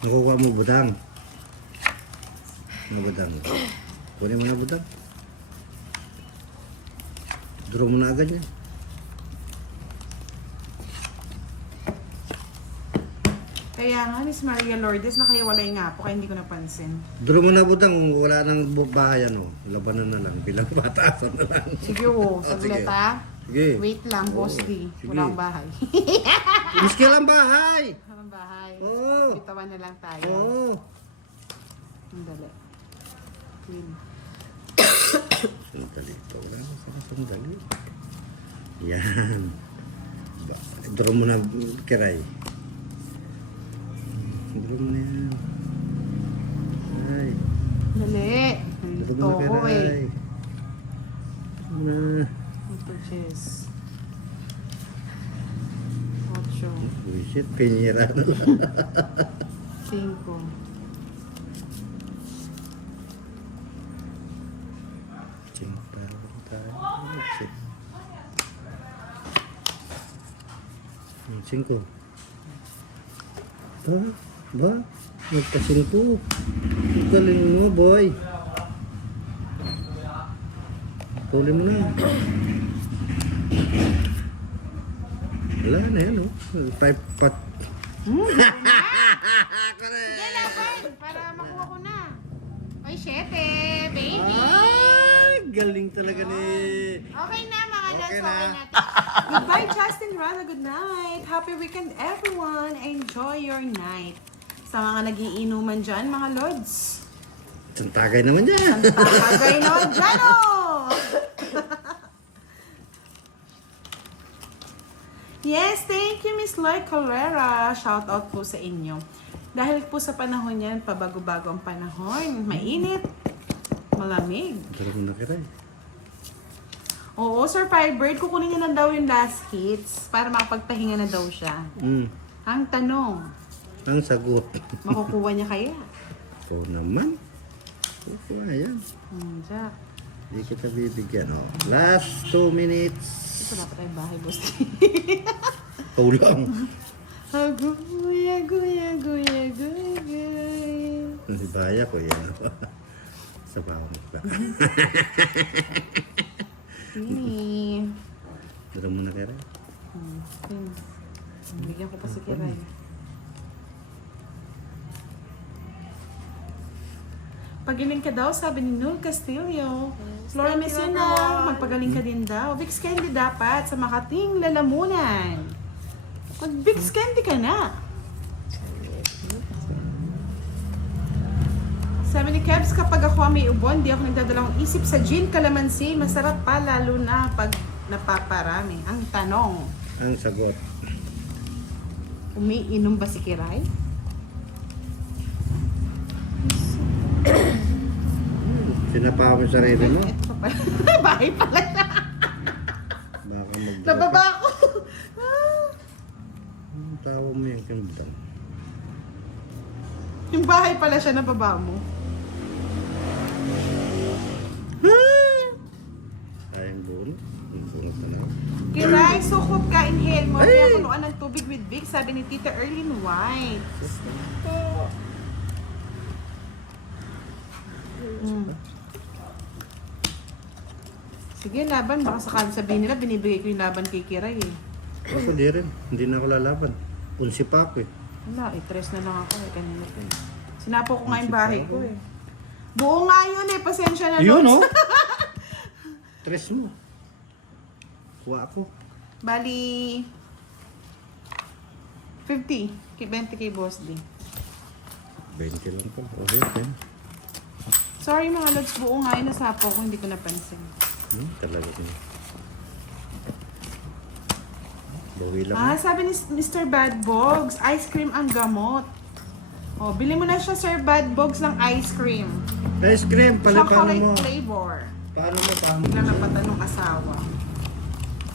Nakukuha mo budang. Mga budang. Kunin mo na budang. Draw mo na agad yan. Kaya nga, Miss Maria Lourdes, nakahiwalay nga po, kaya hindi ko napansin. Draw mo na budang kung wala nang bahay ano. Labanan na lang. Bilang pataasan na lang. Sige po, saglit sige. ha. Sige. Wait lang, Boss D. sige. Wala akong bahay. Miski lang bahay. Walang bahay. Oo. Bitawan na lang tayo. Oo. Ang dali. Clean. Sandali ito. Wala na sa sandali. Yan. Draw mo na kiray. Draw mo na yan. Ay. Dali. Draw Ito mo na ko eh. kiray. Draw mo na. Ito, Jess. 8. Bullshit. Pinyera na lang. 5. Singko. Ba? Nagka-singko. Ang galing mo, boy. Tuloy mo na. Wala na yan, oh. Five pot. Sige, laban. Para makuha ko na. Ay, 7. Baby. Ay, galing talaga ni... Okay na, mga lods. Okay Okay na. na. Goodbye, Justin Rana. Good night. Happy weekend, everyone. Enjoy your night. Sa mga nagiinuman dyan, mga lods. Tagay naman yan. Tagay naman dyan, oh! Yes, thank you, Miss Lloyd Carrera. Shout out po sa inyo. Dahil po sa panahon yan, pabago-bago ang panahon. Mainit, malamig. Draw mo na kiray. Oo, Sir Firebird, kukunin niya na daw yung last hits para makapagpahinga na daw siya. Ang tanong, Ang sagot. makukuha niya kaya? Oo naman. Kukuha yan. Jack. Hindi kita bibigyan. Oh. Last 2 minutes. Ito dapat tayong bahay, boss. Kulang. Guya, guya, guya, guya, guya. Si Baya ko yan. Sa bawang ba? Ini. Draw mo na kiray. Bigyan ko pa si Kiray. Pagaling ka daw, sabi ni Noel Castillo. Flora Messina, magpagaling ka din daw. Vicks Candy dapat sa Makating Lalamunan. Mag-Vicks Candy ka na. Sabi ni Kebs, kapag ako may ubon, di ako nagdadalawang isip sa gin calamansi. Masarap pa, lalo na pag napaparami. Ang tanong, Ang sagot. umiinom ba si Kiray? Sinapa mo yung sarili mo. Ito pa pala. Bahay pala na. Baka mag- Nababa ako. Ang tawa mo yung kinabdan. Yung bahay pala siya, nababa mo. Sayang bunot. Ang bunot na lang. Kiray, sukot ka, inhale mo. Kaya kunuan ng tubig with Big, sabi ni Tita Erlyn White. Sige, laban. Baka sakali sabihin nila, binibigay ko yung laban kay Kiray eh. Ako di rin. Hindi na ako lalaban. Unsi pa ako eh. Wala, i-tres na lang ako eh. Kanina ko eh. Sinapo ko nga yung bahay ko eh. Buo nga yun eh. Pasensya na. Yun Lods. oh. Tres mo. Kuha ako. Bali, 50. 20 kay Boss D. 20 lang po. Okay, okay. Sorry mga lods, buo nga yun. Nasapo ko, hindi ko napansin. Talaga yun. Bawi lang. Ah, sabi ni Mr. Bad Bogs, ice cream ang gamot. Oh, bili mo na siya, Sir Bad Bogs, ng ice cream. Ice cream, paano Chocolate mo? flavor. Paano mo? Bigla napatanong asawa.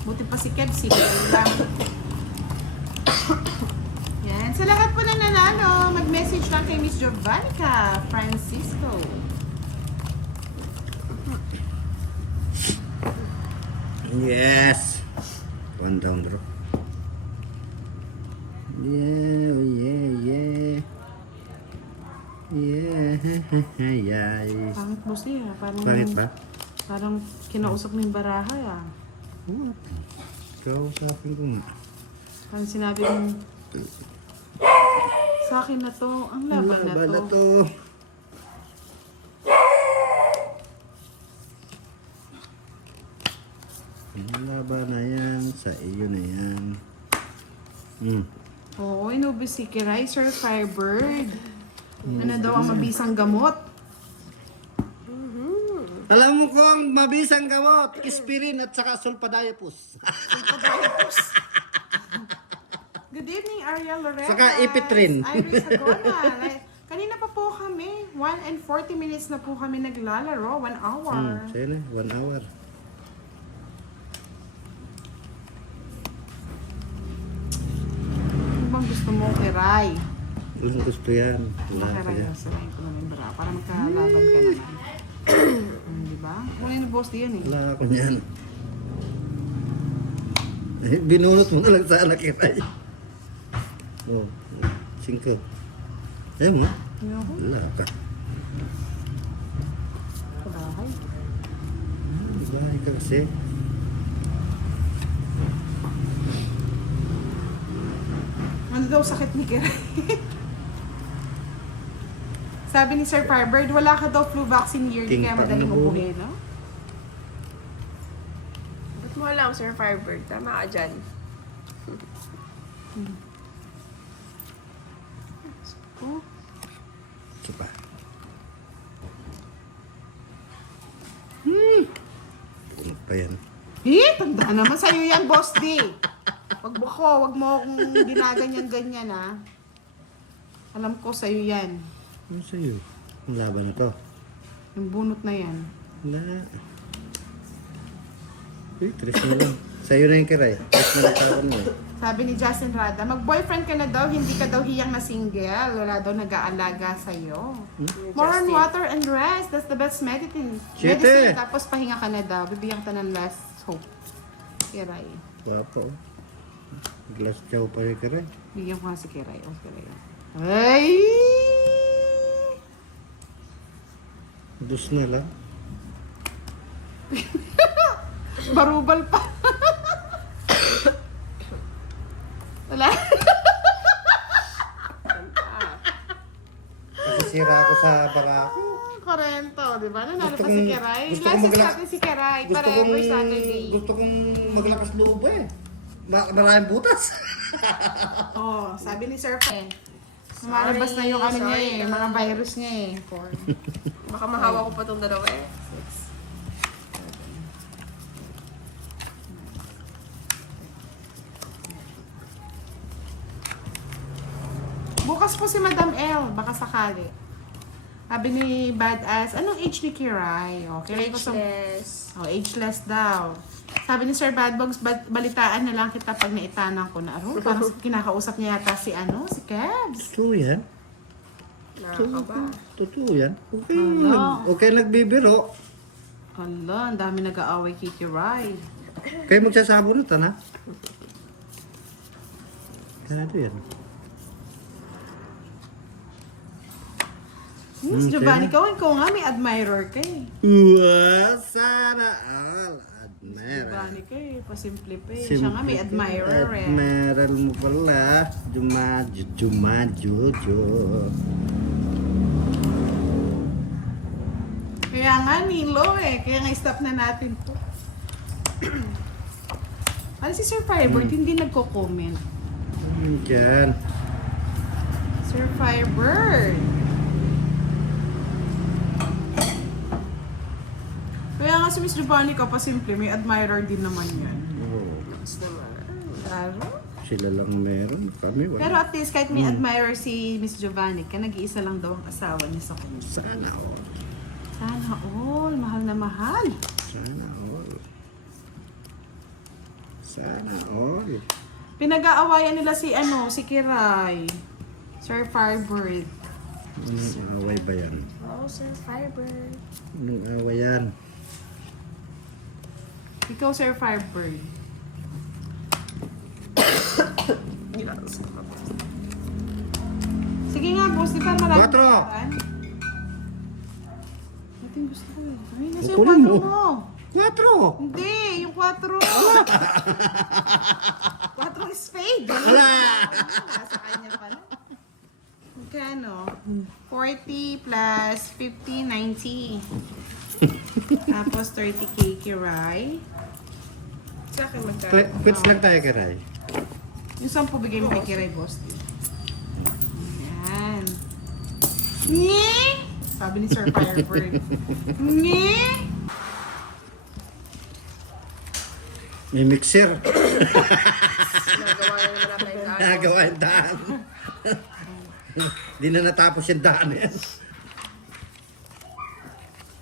Buti pa si Kev, si Kev lang. Yan. Sa lahat po ng nanalo, mag-message lang kay Miss Jovannica Francisco. Yes! One down draw. Yeah, oh yeah, yeah. Ay. Pangit boss niya. Pangit ba? Parang kinausap mo yung baraha ah. Oo. Kausapin ko nga. Parang sinabi mo, sa akin na to, ang laban na Laban to. Ang laban na yan. Sa iyo na yan. Oo, inubos si Kiray, Sir Firebird. Ano daw ang mabisang gamot? Alam mo ko ang mabisang gamot. Kispirin at saka sulpadayapus. Good evening, Ariel Lorena. Saka ipitrin. Iris Agona. Kanina pa po kami. 1 and 40 minutes na po kami naglalaro. 1 hour. Sa'yo na. 1 hour. Ano bang gusto mo, Kiray? Walang gusto yan. Wala pa Kiray, yan. sirahin ko naman bara. Para magkalaban ka naman. Diba? Kung yung boss din yan eh. Wala ako niyan. Eh, binunot mo na lang sana Kiray. Oh, 5. Ayun mo. Ayoko. Wala ka. Kabahay. Bahay ka kasi. Ano daw sakit ni Kiray? Sabi ni Sir Firebird, wala ka daw flu vaccine yearly King kaya Pang madaling na ubuhin, no? Ba't mo alam, Sir Firebird? Tama ka dyan. Oh. Isa pa. Ano pa yan? Tanda naman sa'yo yan, Boss D. Wag mo akong ginaganyan-ganyan, ha? Alam ko sa'yo yan. Ano sa'yo? Ang laban na to. Yung bunot na yan. Na. Uy, 3 na lang. Sa'yo na yung Kiray. 3 na lang tawag mo. Sabi ni Justin Rada, mag-boyfriend ka na daw, hindi ka daw hiyang na single. Wala daw nag-aalaga sa'yo. More on water and rest. That's the best medicine. Siyete. Tapos pahinga ka na daw. Bibigyan ka ng last hope. Kiray. Wala pa oh. Glass chow pa yung Kiray. Bigyan ko nga si Kiray. Oh, Kiray. Ay! Dus na lang. Barubal pa. Wala. Nasisira ako sa barako. 40, di ba? Nanalo Gusto pa si kong- Kiray. gusto Last kong week magla- natin si Kiray. Para every Saturday. Gusto kong maglakas loob eh. Maraming butas. Oh, sabi ni Sir Fe. Lumalabas na yung ano niya eh, sorry, mga virus niya eh. Baka mahawa ko pa itong dalawa eh. Bukas po si Madam L, baka sakali. Sabi ni Badass, anong age ni Kiray? Oh, Kiray ko sa... Ageless. Oh, ageless daw. Sabi ni Sir Badbogs, balitaan na lang kita pag naitanan ko na. Aro, parang kinakausap niya yata si si Kebs. Totoo yan. Nakakaba. Totoo yan. Okay, Hala. okay nagbibiro. Hala, ang dami nag-aaway kay Kiray. Kayo magsasabunutan ha? Kado yan. Miss Giovanni, ikaw nga may admirer ka eh. Wow, sana all admirer. Giovanni ka eh, pasimple pa eh. Siya nga may admirer eh. Admirer mo pala. Jumajo. Kaya nga Nilo eh, kaya nga stop na natin to. Ano si Sir Firebird, hindi nagko-comment. Diyan. Sir Firebird. Kaya nga si Miss Giovanni ka pa simple, may admirer din naman yan. Oh, Tapos naman. Claro. sila lang meron. Kami wala. Pero at least kahit may admirer si Miss Giovanni ka, nag-iisa lang daw ang asawa niya sa kanya. Sana all. Sana all, mahal na mahal. Sana all. Sana all. Pinag-aawayan nila si si Kiray. Sir Firebird. Anong away ba yan? Oh, Sir Firebird. Anong away yan? Ikaw, Sir Firebird. Yes. Sige nga, boss. Di ba marami Quatro. perahan? Ito yung gusto ko eh. Ay, nasa yung Kunin 4 mo. mo. 4! Hindi, yung 4. 4 is spade. Wala! Nasa kanya pala. Magkano? 40 plus 50, 90. Tapos 30 kay Kiray. Sa akin magkano? Quits lang tayo, Kiray. Yung 10 bigay mo kay Kiray, boss. Yan. Nye! Sabi ni Sir Firebird. Nye! May mixer. Nagawa na naman natin yung daan. Nagawa yung daan. Di na natapos yung daan yan.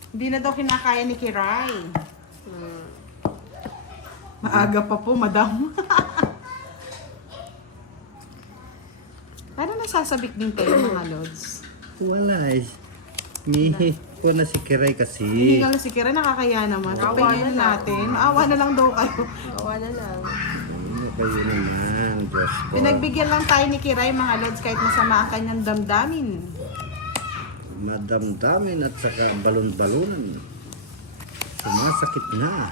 Hindi na daw kinakaya ni Kiray. Maaga pa po, madam. Paano nasasabik din kayo, mga lods? Wala eh. Mihi ko na si Kiray kasi. Hihingal na si Kiray, nakakaya naman. Awa Pagpahingin na lang. natin. Maawa na lang daw kayo. Gawa na lang. Ano kayo naman, Diyos ko. Pinagbigyan lang tayo ni Kiray, mga lods, kahit masama ang kanyang damdamin. Madamdamin at saka balon-balonan. Sumasakit na.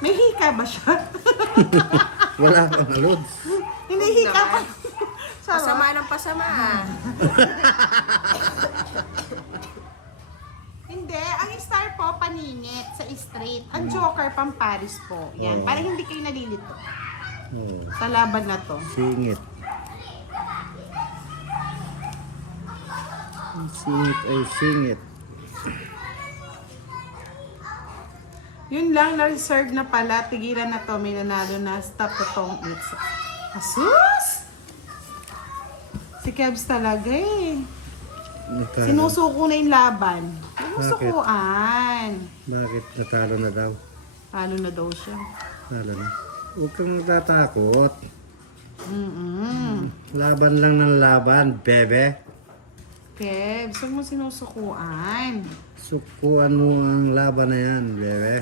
May hika ba siya? Wala pa na lods. Hindi hika pa. Pasama ng pasama. Hindi, ang star po paningit sa straight. Ang joker pamparis po. Yan, Oh. para hindi kayo nalilito. Oh, Sa laban na to. singit. Singit ay singit. Yun lang, na-reserve na pala. Tigilan na to. May nanalo na. Stop to tong it's. Asus! Si Kebs talaga eh. Natalo. Sinusuko na yung laban. Sinusukuan. Bakit natalo na daw? Talo na daw siya. Talo na. Huwag kang natatakot. Mm-mm. Laban lang ng laban, bebe. Kebs, huwag mo sinusukuan. Sukuan mo ang laban na yan, bebe.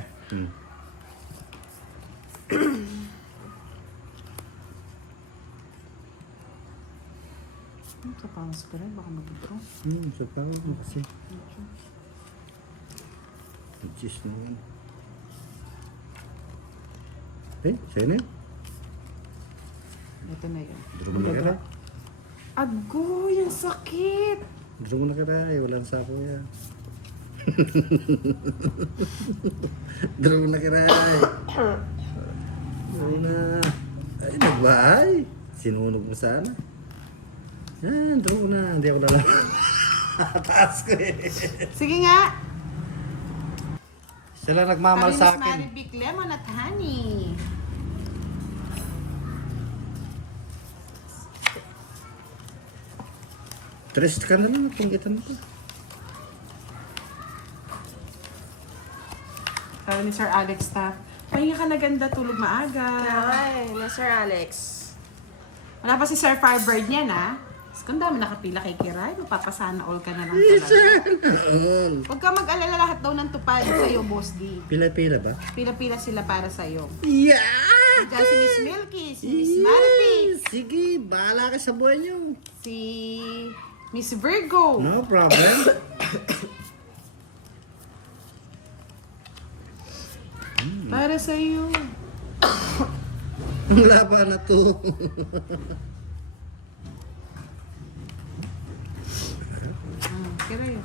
Sa pangas ko rin, baka mag-draw. Sa tao mo kasi. Cheese na yan. Eh, sa'yo na yun. Ito na yun. Draw mo na ka na. Agoy, ang sakit! Draw mo na ka na. Walang sako yan. Draw mo na ka na. Draw na. Ay, nagbahay. Sinunog mo sana. Yan, draw ko na. Hindi ako lalang. Taas ko eh. Sige nga! Sila nagmamal sa akin. Maribik lemon at honey. Tres ka na lang. Panggitan ko. Sabi ni Sir Alex ta, pahinga ka na ganda, tulog maaga. Ay, na Sir Alex. Wala pa si Sir Firebird niya na. Kung dami nakapila kay Kiray, mapapasana all ka na lang talaga. Huwag ka mag-alala, lahat daw ng tupad sa'yo, Boss D. Pila-pila ba? Pila-pila sila para sa'yo. Yeah! Diyan si Miss Milky, si Miss Maripix, Sige, bahala ka sa buhay niyo. si Miss Virgo. No problem. Para sa'yo. Ang laban na to. Kiray.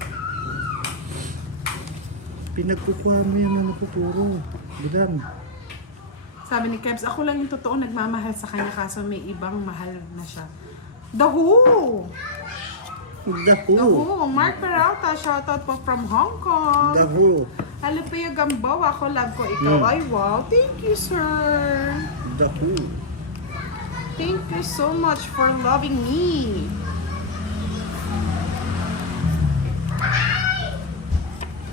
Pinagkukuha mo yung ano ko puro. Budan. Sabi ni Kebs, ako lang yung totoo nagmamahal sa kanya kaso may ibang mahal na siya. The Who! The Daho. Who! Mark Peralta, shoutout po from Hong Kong. Daho. Alupio Gambo, ako love ko ikaw. Ay wow, thank you sir. Daho. Thank you so much for loving me.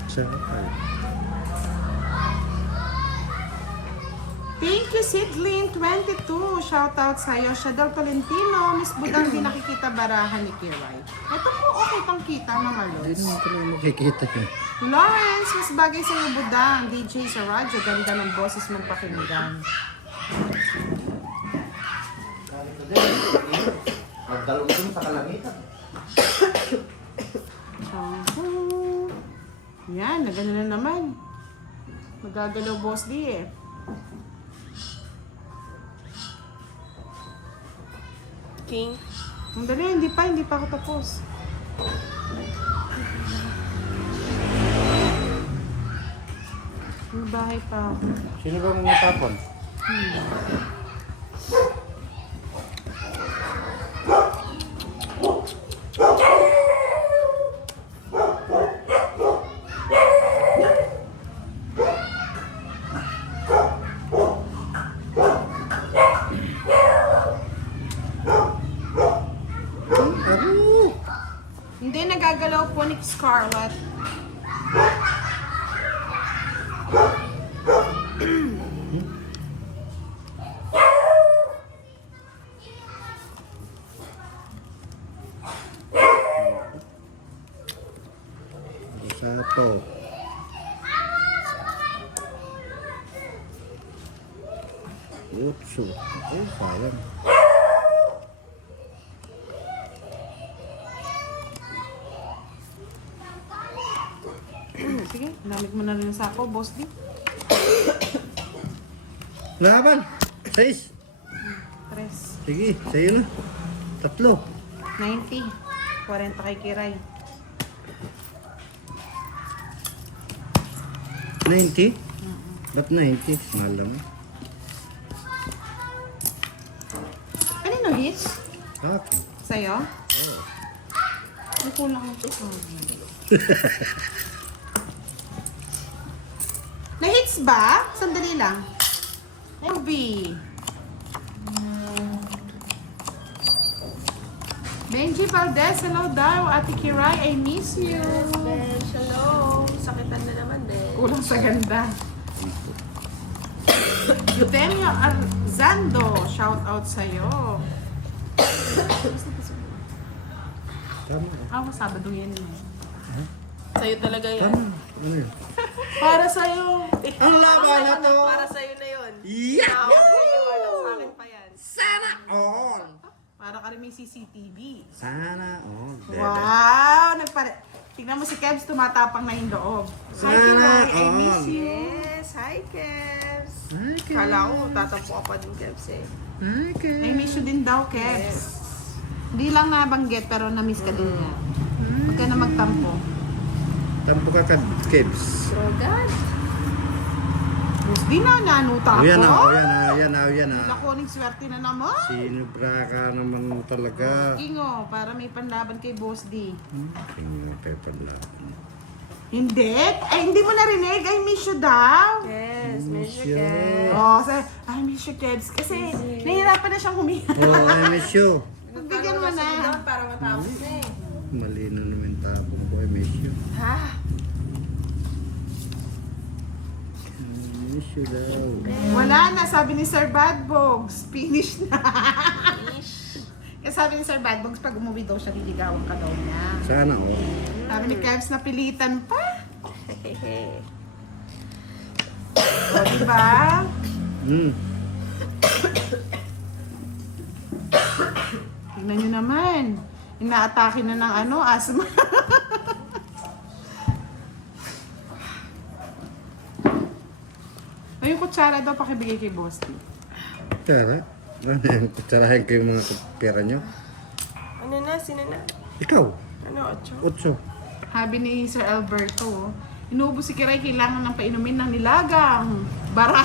Tsaka. Thank you Sidlin22, shoutout sa'yo. Shadel Tolentino, Miss Budang di nakikita barahan ni Kiray. Ito po, okay pang kita, Mama Hindi Lods. naman talaga makikita eh. Lawrence, mas bagay sa'yo Budang. DJ sa radyo, ganda ng boses mong pakinggan. Magdalo ko sa kalangitan. Yan, nagano na naman. Magagalaw boss di eh. King. Ang dali, hindi pa ako tapos. May bahay pa ako. Sino bang natapon? Hindi, nagagalaw po ni Scarlett. Satu. Utsu. Sayang. Sige, namit mo na rin yung sako, boss di. Laban. 6. Tres. Sige, sa'yo na. 3. 90. 40 kay Kiray. 90? Ba't 90? Mahal naman. Kanino hits? Okay. Sa'yo? Oh. May kulang ako sa Na-hits ba? Sandali lang. Ruby. Benji Valdez, hello daw. Ate Kiray, I miss you. Ben, shalom. Sakitan na naman, Ben. Kulang sa ganda. Eutemio Arzando, shout out sa'yo. Tama. Ako, Sabado yan. Sa'yo talaga yan. Tama. Ano yun? Para sa'yo. Ang laban na to! Para sa'yo na yun. Yeah! Wala sa akin pa yan. Sana all! Para ka rin may CCTV. Sana all. Wow! Tignan mo si Kebs, tumatapang na yung loob. Hi, Sana Kiray, I miss all. you. Yes, hi, Kebs. Okay. Kala ko, tatampo ka pa din, Kebs eh. Okay. I miss you din daw, Kebs. Hindi lang nabanggit, pero na-miss ka din niya. Huwag ka na magtampo. Tampo ka ka, Kibs. So, God. Mas di na, nanuta ako. Yan na, yan na, yan na. Nakuning swerte na naman. Sinubra ka naman talaga. Kingo, para may panlaban kay Boss D. Tingnan paper lang. Hindi? Ay, hindi mo narinig. I miss you daw. Yes, miss you, you. Kebs. Oh, I miss you, Kebs. Kasi nahihirapan na siyang humiya. Oh, I miss you. Pagbigyan mo na. Para matapos na eh. Mali na naman tapong ko, I miss you. Ha? I miss you daw. Wala na, sabi ni Sir Badbogs. Finish na. Ish. Kasi sabi ni Sir Badbogs, pag umuwi daw siya, liligawan ka daw niya. Sana all. Sabi ni Kebs, napilitan pa. Hehehe. O, diba? Tingnan nyo naman. Inaatake na ng asma. Ay, yung kutsara daw pakibigay kay Boss T. Kutsara? Ano yan? Kutsarahin kayo mga pera nyo? Ano na? Sino na? Ikaw? Ano, Ocho? 8. Habi ni Sir Alberto, inuubos si Kiray, kailangan ng painumin ng nilagang. Bara!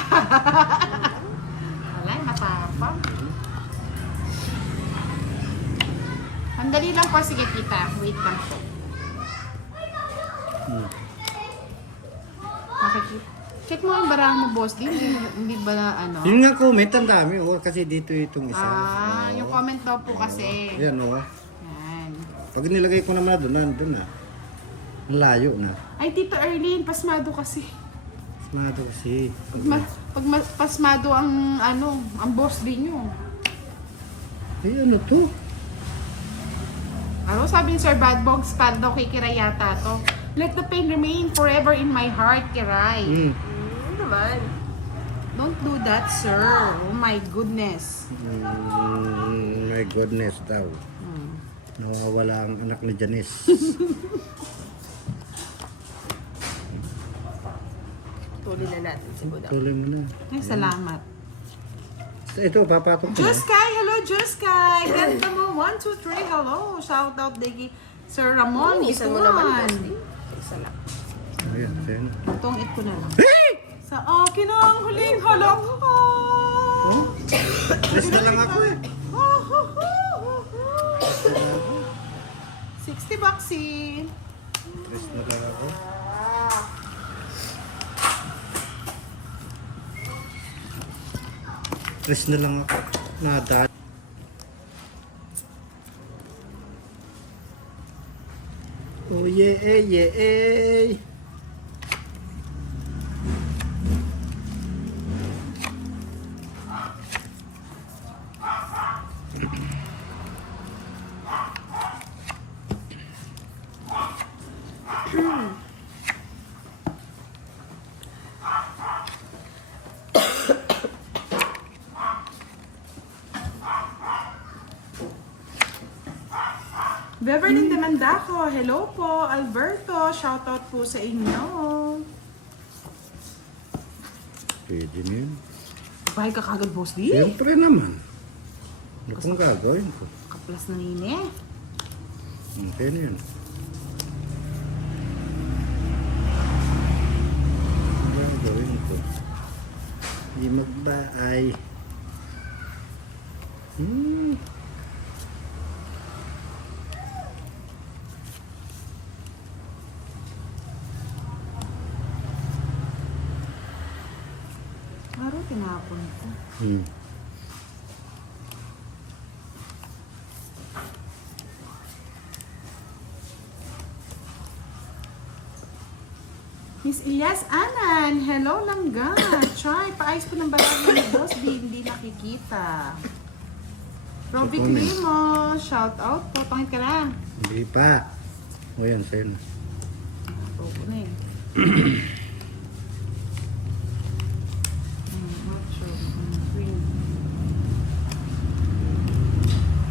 Wala, matapang. Sandali lang po, sige kita. Wait lang po. Makikita. Check mo ang barahan mo, boss. Hindi ba na ano? Yun nga comment, ang dami. Oh, kasi dito itong isa. Yung comment daw po kasi. Yan o. Yan. Pag nilagay ko naman na doon, nandun na. Ang layo na. Ay, Tito Erlene, pasmado kasi. Smado kasi. Pasmado ang ang boss din nyo. Ay, ano to? Ano sabi ni Sir Badbogs, para daw kay Kiray yata to. Let the pain remain forever in my heart, Kiray. Naman. Don't do that, sir. Oh my goodness. My goodness daw. Nawawala ang anak ni Janice. Tuloy na natin si Budang. Tuloy mo na. Ay, salamat. Ito, papatong ko na. Juskay, hello Juskay! Ganda mo, 1, 2, 3, hello! Shout out Digi Sir Ramon, Isa mo naman, boss. ituan. Isa lang. Ayan, sa'yo na. Itong it ko na lang. Sa akin ang huling halak. Oh? Tres na lang ako eh. 60 bucksy. Tres na lang ako. Tres na lang ako. Nada. Oh yeah, yeah. Beverly Demandaco, hello po. Alberto, shoutout po sa inyo. Pwede na yun. Bahay ka kagad, boss D. Siyempre naman. Ano pong gagawin ko? Kaplas na nini. Okay na yun. Ano gagawin ko? Hindi magbaay. Maro, tinapon ko. Miss Ilyas Anan, hello langga. Chay, paayos po ng barang ni boss D, hindi nakikita. Robic Ito na. Limo, shout out po. Pangit ka na. Hindi pa. O yan, sa'yo na. Oo na eh. Macho, green.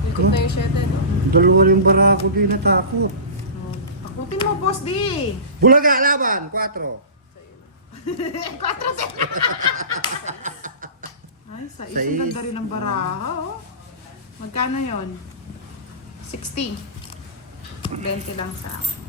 Ikot na yung sheta, no? Dalawa yung bara ko din natakot. Oh, takutin mo, boss D. Bulaga, laban! 4. 4 Ay, sa Sais. isang ganda rin ng baraha, oh. Magkano yon? 60. 20 lang sa akin.